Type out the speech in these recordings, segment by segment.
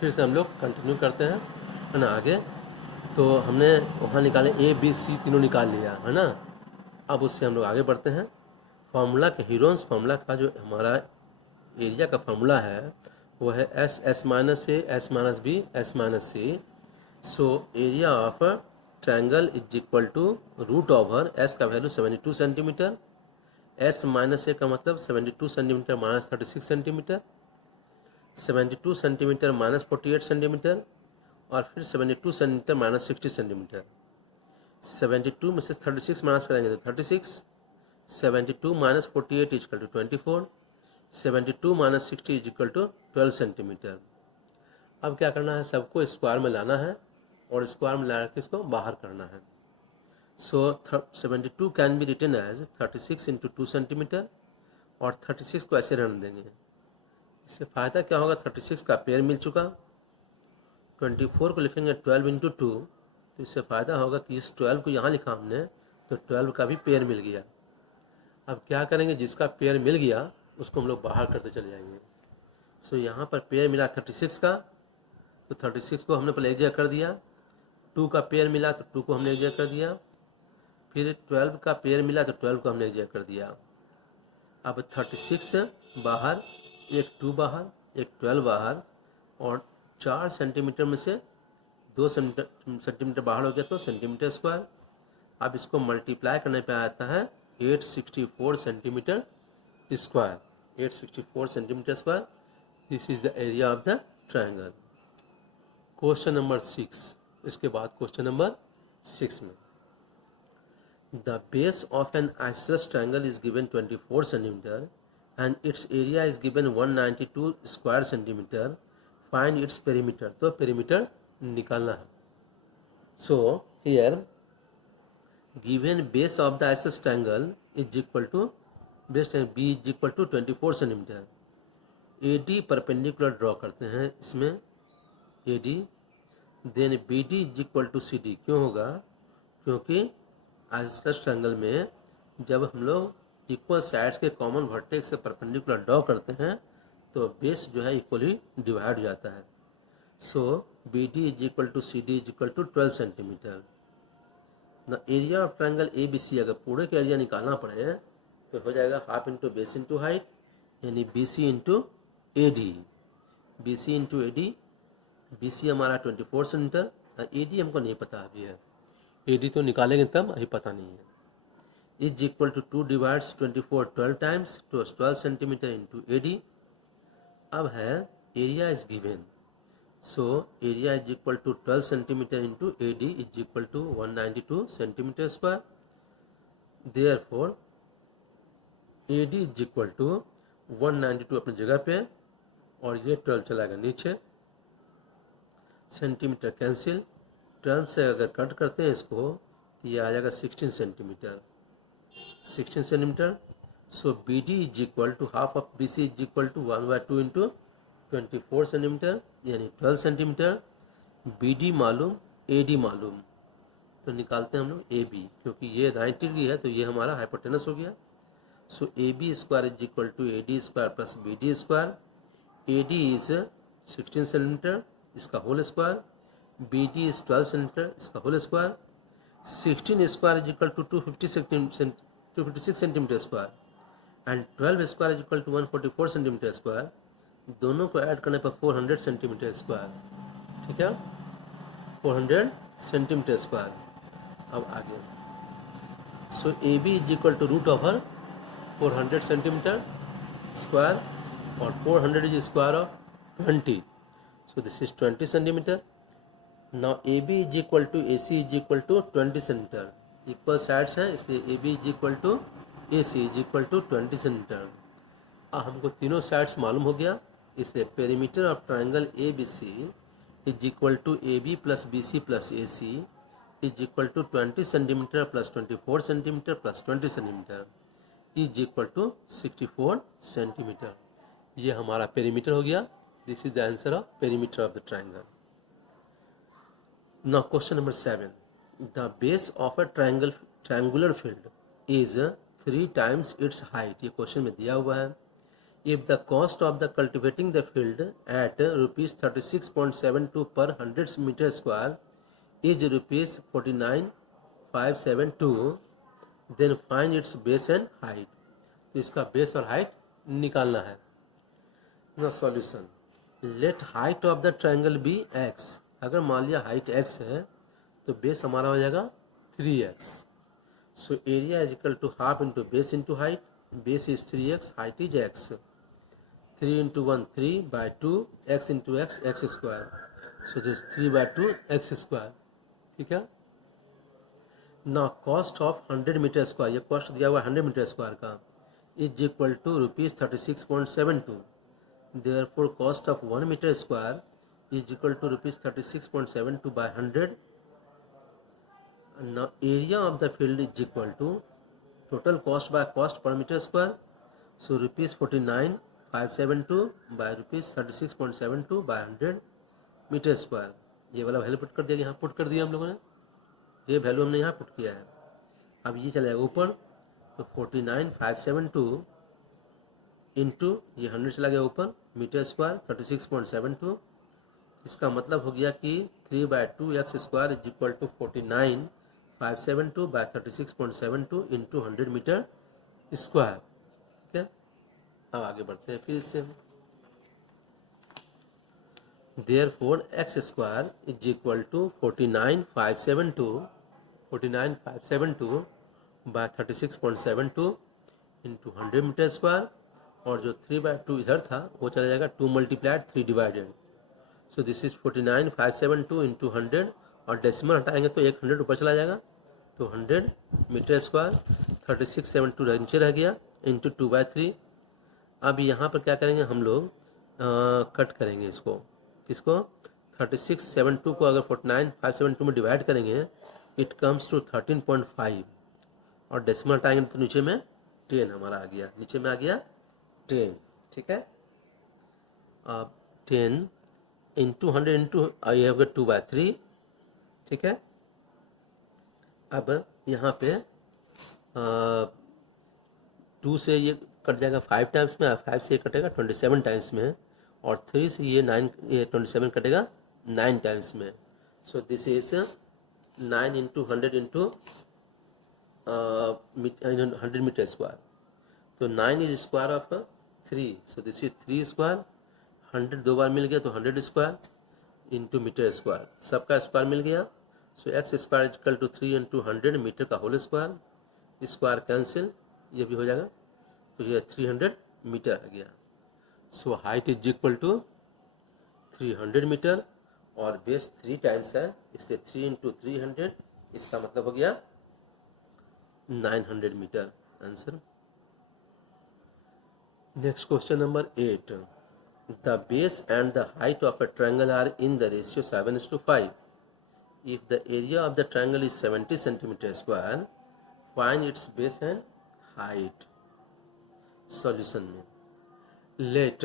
फिर से हम लोग कंटिन्यू करते हैं, है ना, आगे। तो हमने वहाँ निकाले ए बी सी तीनों निकाल लिया, है ना। अब उससे हम लोग आगे बढ़ते हैं। फार्मूला के हीरोन्स फार्मूला का जो हमारा एरिया का फार्मूला है वो है S S minus A S minus B S minus C. So area of triangle is equal to root over S का value 72 centimetre, S minus A का मतलब 72 centimetre minus 36 centimetre, 72 centimetre minus 48 centimetre, और फिर 72 centimetre minus 60 centimetre. 72 में से 36 minus करेंगे तो 36, 72 minus 48 is equal to 24, 72 minus 60 is equal to 12 centimetre. अब क्या करना है, सबको स्क्वायर में लाना है और स्क्वायर में ला के इसको बाहर करना है। So 72 can be written as 36 into 2 centimetre, और 36 को ऐसे रहने देंगे। इससे फ़ायदा क्या होगा, 36 का पेयर मिल चुका। 24 को लिखेंगे 12 इंटू 2, तो इससे फ़ायदा होगा कि इस 12 को यहाँ लिखा हमने तो 12 का भी पेयर मिल गया। अब क्या करेंगे, जिसका पेयर मिल गया उसको हम लोग बाहर करते चले जाएंगे। सो यहाँ पर पेयर मिला 36 का, तो 36 को हमने पहले एक जगह कर दिया। 2 का पेयर मिला तो 2 को हमने एक जगह कर दिया। फिर 12 का पेयर मिला तो 12 को हमने एक जगह कर दिया। अब 36 बाहर, एक 2 बाहर, एक 12 बाहर, और 4 सेंटीमीटर में से 2 सेंटीमीटर बाहर हो गया तो सेंटीमीटर स्क्वायर। अब इसको मल्टीप्लाई करने पे आता है 864 centimetre square, 864 centimetre square. This is the area of the triangle. Question number 6, इसके बाद क्वेश्चन नंबर 6 में the base of an isosceles triangle is given 24 centimetre and its area is given 192 square centimetre, find its perimeter. तो perimeter निकालना है। So here given base of the isosceles triangle is equal to base B is equal to 24 centimetre. A D perpendicular draw करते हैं इसमें, A D, then B D is equal to C D. क्यों होगा, क्योंकि isosceles triangle में जब हम लोग इक्वल साइड्स के कॉमन वर्टेक्स से परपेंडिकुलर ड्रॉ करते हैं तो बेस जो है इक्वली डिवाइड हो जाता है। So B D is equal to C D is equal to 12 centimetre. The area of triangle A B C, अगर पूरे का एरिया निकालना पड़े तो हो जाएगा half into base into height, यानी B C into A D. B C into A D, B C हमारा 24 सेंटीमीटर, ए डी हमको नहीं पता अभी है, ए डी तो निकालेंगे तब, अभी पता नहीं है। Is equal to 2 divides 24 12 times तो 12 सेंटीमीटर इंटू ए डी। अब है area is given, so area is equal to 12 centimetre into A D is equal to 192 centimetre square. Therefore A D is equal to 192 अपनी जगह पे, और ये 12 चला गया नीचे, सेंटीमीटर कैंसिल, 12 से अगर कट करते हैं इसको तो ये आ जाएगा 16 centimetre, 16 centimetre. So B D is equal to half of B C is equal to 1/2 into 24 centimetre, यानी 12 सेंटीमीटर। बी डी मालूम, ए डी मालूम, तो निकालते हैं हम लोग ए बी, क्योंकि ये 90 डिग्री है तो ये हमारा हाइपोटेनस हो गया। So A B square is equal to A D square plus B D square. A D is 16 centimetre, इसका whole square, B D is 12 centimetre, इसका whole square. 16 square is equal to 256 centimetre square, and 12 square is equal to 144 centimetre square. दोनों को add करने पर 400 centimetre square, ठीक है, 400 centimetre square. अब आगे, so A B is equal to root over 400 centimetre square, और 400 is square of 20, so this is 20 centimeter. Now AB is equal to AC is equal to 20 centimeter. Equal sides हैं इसलिए AB is equal to AC is equal to 20 centimeter. हमको तीनों sides मालूम हो गया, इसलिए perimeter of triangle ABC is equal to AB plus BC plus AC is equal to 20 centimeter plus 24 centimeter plus 20 centimeter is equal to 64 centimeter. ये हमारा perimeter हो गया. This is the answer of perimeter of the triangle. Now question number 7. The base of a triangular field is 3 times its height. ये question में दिया हुआ है. If the cost of the cultivating the field at rupees 36.72 per 100 meter square is rupees 49,572, then find its base and height. तो इसका base और height निकालना है. ना solution. Let height of the triangle be x. अगर मान लिया height x है तो बेस हमारा हो जाएगा 3x. So area is equal to half into base into height. Base is 3x, height is x. 3 into 1 3 by 2, x into x x square. So this 3 by 2 x square. ठीक है. ना cost of 100 metre square, ये cost दिया हुआ 100 metre square का, is equal to rupees 36.72. Therefore, cost of 1 meter square is equal to rupees 36.72 by 100. Now, area of the field is equal to total cost by cost per meter square. So, rupees 49,572 by rupees 36.72 by 100 metre square. ये वाला value put कर दिया, यहाँ put कर दिया हम लोगों ने. ये वैल्यू हमने यहाँ पुट किया है. अब ये चलेगा ऊपर, तो 49,572 इंटू ये 100 चला गया ऊपर, मीटर स्क्वायर 36.72. इसका मतलब हो गया कि 3 by 2 x square is equal to 49,572 by 36.72 into 100 metre square. ठीक है. अब आगे बढ़ते हैं फिर इससे. Therefore x square is equal to 49,572 by 36.72 into 100 metre square. और जो 3 बाई 2 इधर था वो चला जाएगा 2 multiplied 3 divided. So this is 49,572 into 100, और डेसिमल हटाएंगे तो 100 ऊपर चला जाएगा. तो 100 मीटर स्क्वायर 3672 नीचे रह गया इंटू 2 बाई 3. अब यहाँ पर क्या करेंगे हम लोग, कट करेंगे इसको. किसको? 3672 को अगर 49,572 में डिवाइड करेंगे इट कम्स टू 13.5, और डेसिमल हटाएंगे तो नीचे में 10 हमारा आ गया, नीचे में आ गया 10. ठीक है. अब 10 इंटू 100 इंटू ये हो गया 2 बाई 3. ठीक है. अब यहाँ पे 2 से ये कट जाएगा 5 टाइम्स में, 5 से ये कटेगा 27 टाइम्स में, और 3 से ये 27 कटेगा 9 टाइम्स में. So this is 9 into 100 into 100 metre square. तो 9 is square of 3. So this is 3 square. 100 दो बार मिल गया तो 100 स्क्वायर इंटू मीटर स्क्वायर. सबका स्क्वायर मिल गया. So x square equal to 3 into 100 metre का होल स्क्वायर. स्क्वायर कैंसिल, ये भी हो जाएगा. तो ये 300 मीटर आ गया. So height is equal to 300 metre, और बेस 3 टाइम्स है, इससे 3 इंटू 300, इसका मतलब हो गया 900 metre. Answer. Next question number 8. The base and the height of a triangle are in the ratio 7:5. If the area of the triangle is 70 centimeter square, find its base and height. Solution में let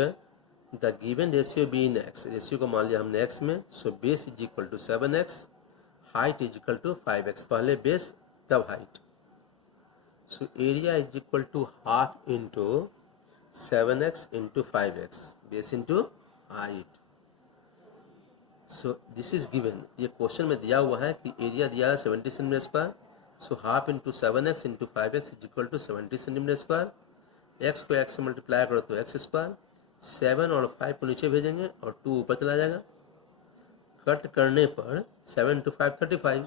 the given ratio be in x. Ratio को मान लिया हमने x में. So base is equal to 7x, height is equal to 5x. पहले base तब height. So area is equal to half into 7x into 5x, base into height. So this is given. ये question में दिया हुआ है कि area दिया है 70 centimetre square. So half into 7x into 5x is equal to 70 centimetre square. x को x से मल्टीप्लाई करो तो x स्क्वायर. 7 और 5 को नीचे भेजेंगे और 2 ऊपर चला जाएगा. कट करने पर 7 इंटू 5 35.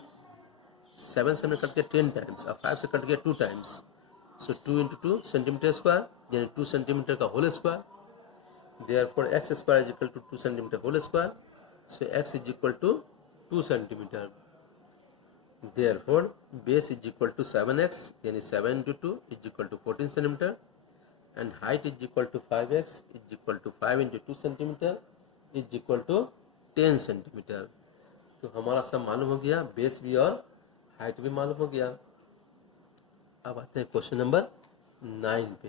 7 से हमने कट किया 10 टाइम्स, और 5 से कट किया 2 times. So 2 into 2 centimetre square, यानी 2 सेंटीमीटर का whole square. Therefore x square is equal to 2 centimetre whole square. So x is equal to 2 centimetre. Therefore base is equal to 7x, यानी 7 into 2 is equal to 14 centimetre, and height is equal to 5x is equal to 5 into 2 centimeter is equal to 10 centimeter. तो हमारा सब मालूम हो गया, base भी और height भी मालूम हो गया. अब आते हैं क्वेश्चन नंबर 9 पे.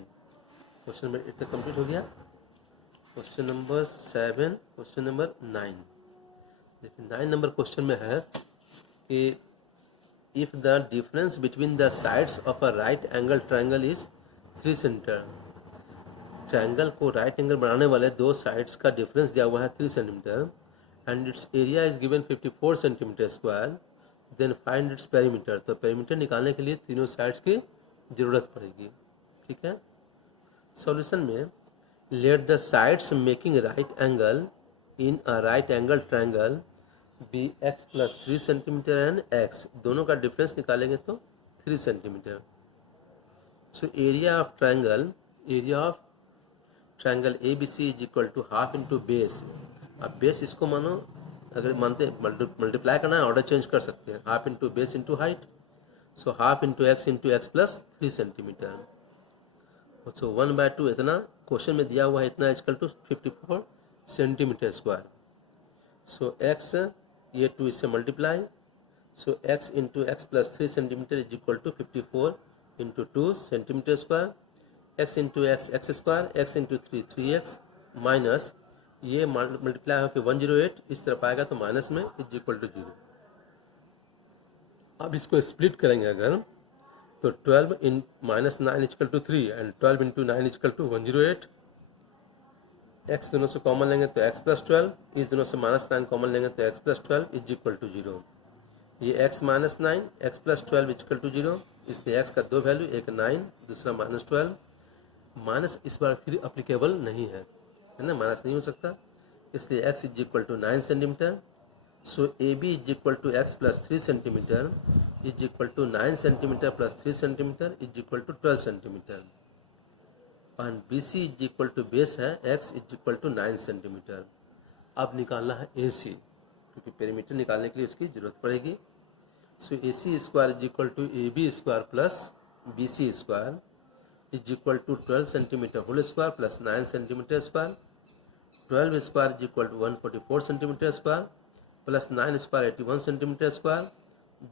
क्वेश्चन नंबर 8 तक कंप्लीट हो गया. Question number 7, question number 9. देखिए 9 नंबर क्वेश्चन में है कि if the difference between the sides of a right angle triangle is 3 centimetre, triangle को राइट एंगल बनाने वाले दो साइड्स का डिफरेंस दिया हुआ है 3 centimetre and its area is given 54 centimetre square, then find its perimeter. तो पेरीमीटर निकालने के लिए तीनों साइड्स की ज़रूरत पड़ेगी। ठीक है, सॉल्यूशन में let the sides making right angle in a right angle triangle be x plus 3 centimetre and x, दोनों का डिफरेंस निकालेंगे तो 3 centimetre. So area of triangle A B C is equal to half into base. अब base इसको मानो, अगर मानते multiply करना है ऑर्डर चेंज कर सकते हैं, half into base into height, so half into X plus 3 centimetre. So 1/2 इतना क्वेश्चन में दिया हुआ है, इतना equal to 54 centimetre square. So X ये 2 इससे multiply, so X into X plus 3 centimetre is equal to 54 into 2 centimetre square, X into X square, X into 3x minus ये multiply होकर 108 इस तरफ आएगा तो माइनस में इज इक्वल टू 0। अब इसको स्प्लिट करेंगे अगर तो 12 इन minus 9 equal to 3 and 12 into 9 equal to 108। X दोनों से कॉमन लेंगे तो एक्स प्लस 12, इस दोनों से माइनस 9 कॉमन लेंगे तो x plus 12 is equal to 0। ये x minus 9 x plus 12 equal to 0, इसलिए एक्स का दो वैल्यू, एक 9 दूसरा माइनस 12। माइनस इस बार फिर अप्लीकेबल नहीं है ना, माइनस नहीं हो सकता, इसलिए X is equal to 9 centimetre. So A B is equal to X plus 3 centimetre is equal to 9 centimetre plus 3 centimetre is equal to 12 centimetre. And B C is equal to base है X is equal to 9 centimetre. अब निकालना है ए सी, क्योंकि perimeter निकालने के लिए इसकी जरूरत पड़ेगी। So A C square is equal to A B square plus B C square is equal to 12 centimetre whole square plus 9 centimetre square. 12 square is equal to 144 centimetre square plus 9 square 81 centimetre square,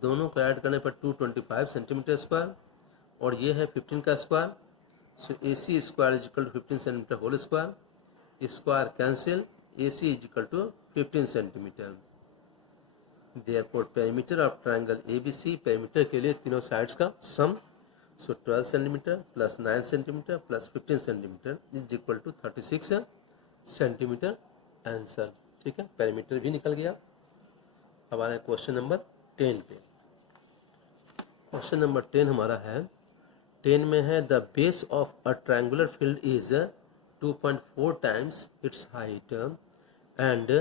दोनों को add करने पर 225 centimetre square, और ये है 15 का square. So A C square is equal to 15 centimetre whole square, square cancel, A C is equal to 15 centimetre. Therefore perimeter of triangle A B C, perimeter के लिए तीनों साइड्स का sum, so 12 centimetre plus 9 centimetre plus 15 centimetre is equal to 36 centimetre answer. ठीक है, perimeter भी निकल गया। अब आ रहे हैं क्वेश्चन नंबर 10 पे। क्वेश्चन नंबर 10 हमारा है, 10 में है the base of a triangular field is 2.4 times it's height and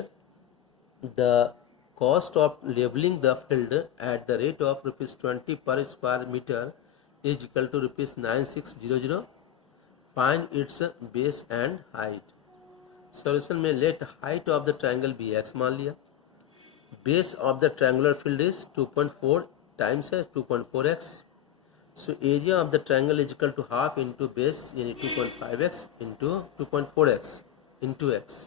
the cost of leveling the field at the rate of ₹20 per square meter is equal to ₹9600. Find its base and height. Solution में let height of the triangle be x मान लिया, base of the triangular field is 2.4 times है 2.4x, so area of the triangle is equal to half into base यानी 2.5x into 2.4x into x,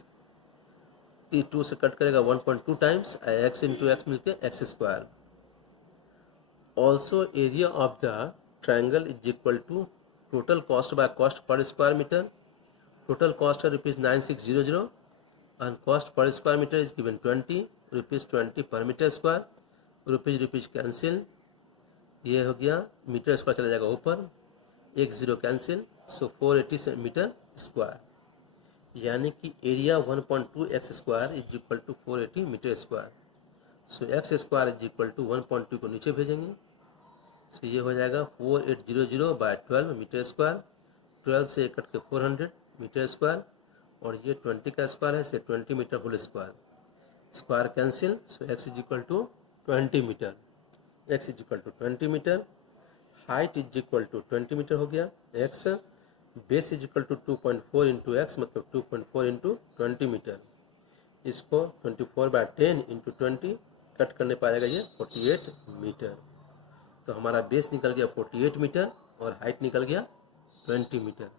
ई 2 से cut करेगा 1.2 times x into x मिलके x square. Also area of the triangle is equal to total cost by cost per square metre, total cost है ₹9600 and cost per square metre is given 20 ₹20 पर metre square, rupees cancel, ये हो गया metre square चला जाएगा ऊपर, एक zero cancel, so 480 metre square, यानी कि area 1.2 x square is equal to 480 metre square. So x square is equal to 1.2 को नीचे भेजेंगे, सो ये हो जाएगा 4800 बाय 12 मीटर स्क्वायर, 12 से कट के 400 मीटर स्क्वायर, और ये 20 का स्क्वायर है इसलिए 20 metre whole square, square cancel, so x is equal to 20 metre, x is equal to 20 metre, height is equal to 20 metre हो गया, x base is equal to 2.4 into x मतलब 2.4 into 20 metre, इसको 24/10 into 20 cut करने पाएगा ये 48 metre, तो हमारा base निकल गया 48 मीटर और हाइट निकल गया 20 मीटर।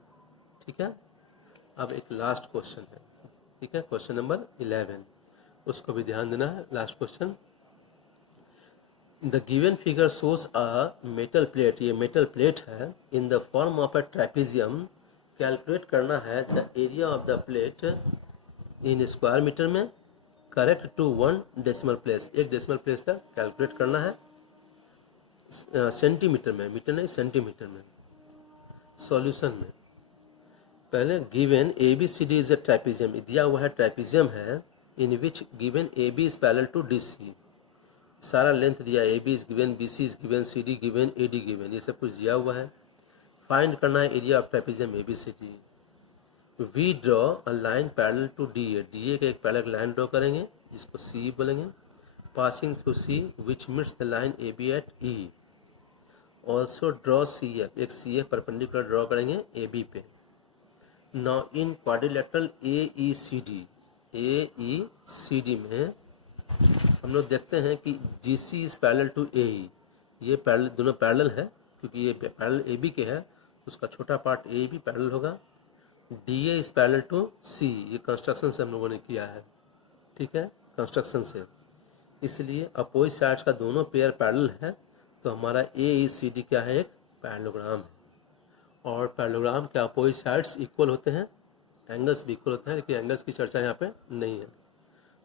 ठीक है, अब एक लास्ट क्वेश्चन है, ठीक है, क्वेश्चन नंबर 11, उसको भी ध्यान देना है। Last question, the given figure shows a metal plate, ये मेटल प्लेट है, in the form of a trapezium, calculate करना है the area of the plate in square metre में, correct to 1 decimal place, 1 decimal place तक calculate करना है centimetre में, metre नहीं सेंटीमीटर में। सॉल्यूशन में पहले given A B C D is a trapezium, दिया हुआ है ट्रेपिजियम है, in which given A B is parallel to D C, सारा लेंथ दिया, A B is given, B C is given, C D given, A D given, ये सब कुछ दिया हुआ है। फाइंड करना है area of trapezium A B C D. We draw a line parallel to D A, D ए का एक पैरेलल लाइन ड्रॉ करेंगे जिसको सी बोलेंगे, passing through C which meets the line A B at E. Also draw C F, एक C F perpendicular draw करेंगे A B पे। Now in quadrilateral A E C D, A E C D में हम लोग देखते हैं कि D C is parallel to A E, ये पैरेलल, दोनों पैरेलल है क्योंकि ये पैरेलल ए बी के है, उसका छोटा पार्ट ए भी पैरेलल होगा। D A is parallel to C, ये कंस्ट्रक्शन से हम लोगों ने किया है, ठीक है, कंस्ट्रक्शन से, इसलिए अपोजिट साइड्स का दोनों पेयर पैरेलल है, तो हमारा ए ई सी डी क्या है, एक पैरेललोग्राम है। और पैरेललोग्राम के अपोजिट साइड्स इक्वल होते हैं, एंगल्स भी इक्वल होते हैं, लेकिन एंगल्स की चर्चा यहाँ पे नहीं है।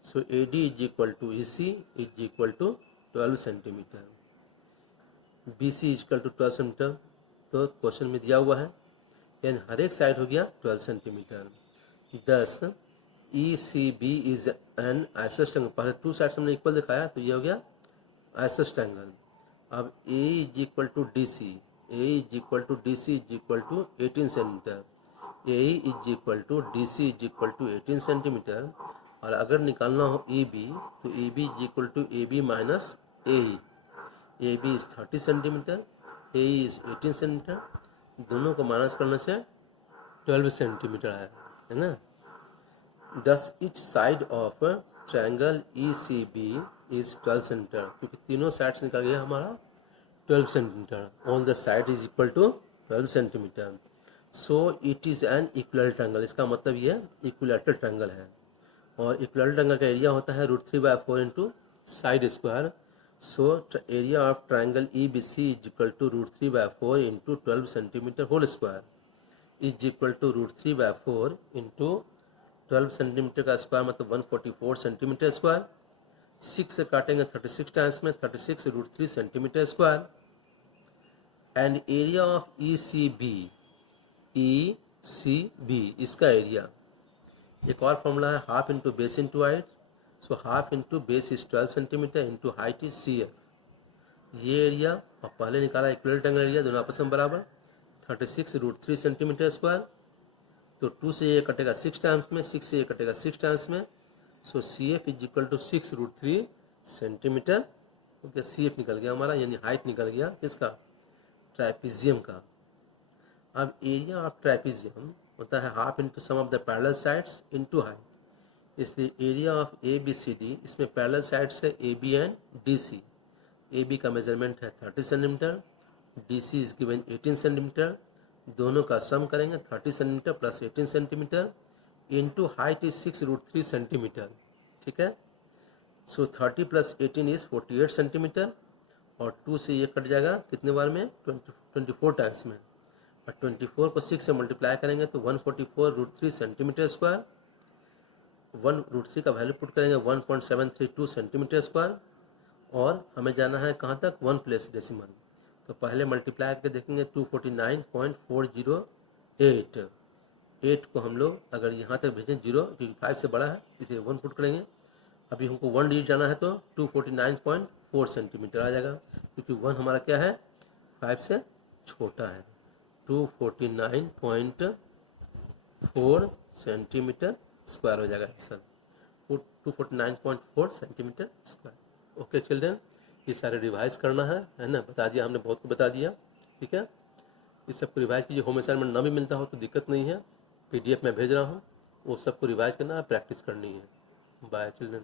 So A D is equal to E C is equal to 12 centimetre, B C is equal to 12 centimetre, तो क्वेश्चन में दिया हुआ है, यानी हर एक साइड हो गया 12 centimetre. 10 E C B is an आइसोस ट्रायंगल, पहले टू साइड्स हमने इक्वल दिखाया तो ये हो गया आइसोस ट्रायंगल। अब A is equal to D C, A is equal to D C is equal to 18 centimetre, A is equal to D C is equal to 18 centimetre. और अगर निकालना हो ए बी, तो A B is equal to A B minus A B is 30 centimetre, A is 18 centimetre, दोनों को minus करने से 12 centimetre है ना। Thus each side of triangle E C B is 12 centimetre, क्योंकि तीनों साइड से निकल गया हमारा 12 centimetre, all the side is equal to 12 centimetre. So it is an equilateral triangle, इसका मतलब ये इक्विलैटरल ट्रायंगल है, और इक्विलैटरल ट्रायंगल का एरिया होता है √3/4 into side square. So area of triangle E B C is equal to √3/4 into 12 centimetre whole square is equal to √3/4 into 12 centimetre का square मतलब 144 सेंटीमीटर स्क्वायर। 6 से काटेंगे 36 टाइम्स में, 36 √3 centimetre square. And area of E C B, इसका area, एक और formula है half into base into height, so half into base is 12 centimetre into height is C F. ये एरिया और पहले निकाला इक्विलैटरल ट्रायंगल एरिया, दोनों आपस में बराबर, 36 √3 सेंटीमीटर स्क्वायर, तो 2 से ये कटेगा 6 टाइम्स में, 6 से ये कटेगा 6 टाइम्स में, so C F is equal to 6 √3 centimetre, okay, C F निकल गया हमारा, यानी हाइट निकल गया किसका, ट्राइपीजियम का। अब एरिया ऑफ ट्राइपीजियम होता है half into sum of the parallel sides into height, इसलिए area of A B C D, इसमें पैरेलल साइड्स है A B and D C. A B का मेजरमेंट है 30 centimetre, D C is given 18 centimetre, दोनों का sum करेंगे 30 centimetre plus 18 centimetre into height is 6 √3 centimetre, ठीक है। सो 30 प्लस 18 इज 48 सेंटीमीटर, और 2 से ये कट जाएगा कितने बार में, 24 टाइम्स में, और 24 को 6 से मल्टीप्लाई करेंगे तो 144 √3 सेंटीमीटर स्क्वायर, 1 √3 का वैल्यू पुट करेंगे 1.732 सेंटीमीटर स्क्वायर, और हमें जाना है कहाँ तक, 1 प्लेस डेसिमल, तो पहले मल्टीप्लाई करके देखेंगे 249.408, 8 को हम लोग अगर यहाँ तक भेजें 0 क्योंकि 5 से बड़ा है इसे 1 पुट करेंगे, अभी हमको 1 डिजिट जाना है तो 249.4 सेंटीमीटर आ जाएगा, क्योंकि 1 हमारा क्या है, 5 से छोटा है, 249.4 सेंटीमीटर स्क्वायर हो जाएगा answer, 249.4 centimetre square. Okay children, ये सारे रिवाइज करना है ना, बता दिया हमने, बहुत को बता दिया, ठीक है। इस सबको रिवाइज कीजिए, होम असाइनमेंट ना भी मिलता हो तो दिक्कत नहीं है, PDF में भेज रहा हूँ, वो सबको रिवाइज करना है, प्रैक्टिस करनी है। Bye children.